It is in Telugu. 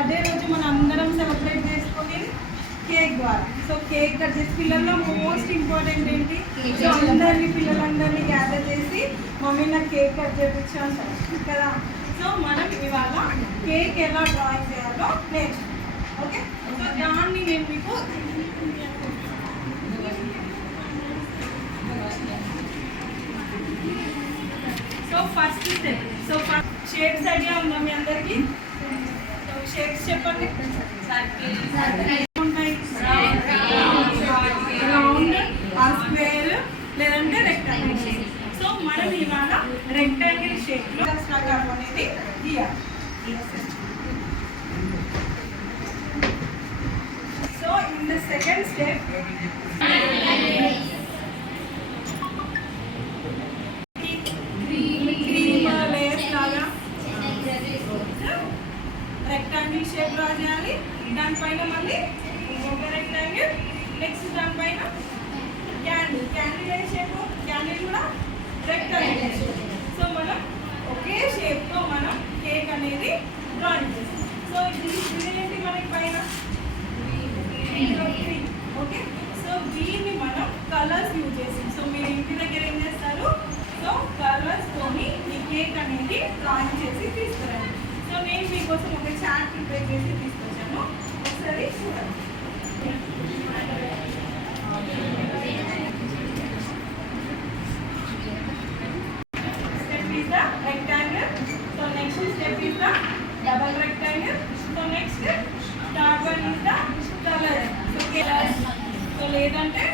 అదే రోజు మనం అందరం సెలబ్రేట్ చేసుకుని కేక్ ద్వారా సో కేక్ కట్ చేసి పిల్లల్లో మోస్ట్ ఇంపార్టెంట్ ఏంటి సో అందరినీ పిల్లలందరినీ గ్యాదర్ చేసి మమ్మీ నాకు కేక్ కట్ చేయించాను కదా సో మనం ఇవాళ కేక్ ఎలా డ్రాయింగ్ చేయాలో నేర్చుకుంటాం ఓకే సో దాన్ని నేను మీకు so first step so shapes idea ఉందా మీ అందరికీ? సో షేప్స్ చెప్పండి. ఉంటాయి రౌండ్ స్క్వేర్ లేదంటే రెక్టాంగిల్ షేప్ సో మనం ఇవాళ రెక్టాంగిల్ షేప్లో ప్రకారం అనేది గీయాలి. So in the second step rectangle shape draw చేయాలి దానిపైన మళ్ళీ ఇంకొక రెక్టాంగిల్ నెక్స్ట్ దానిపైన క్యాండిల్ క్యాండిల్ ఏ షేప్ క్యాండిల్ కూడా రెక్టాంగిల్ షేప్ సో మనం ఒకే షేప్తో మనం కేక్ అనేది డ్రాయింగ్ చేస్తాం. సో ఇది ఏంటి మనకి పైన? ఓకే సో దీన్ని మనం కలర్స్ యూజ్ చేసి సో మీరు ఇంటి దగ్గర ఏం చేస్తారు? సో కలర్స్ తోని ఈ కేక్ అనేది డ్రాయింగ్ చేసి తీసుకురండి. నేను మీకోసం ఒక చార్ట్ ప్రిపేర్ చేసి తీసుకొచ్చాను ఒకసారి చూడండి step is the rectangle. So next step is the double rectangle. So next third one is the color. So colors. So లేదంటే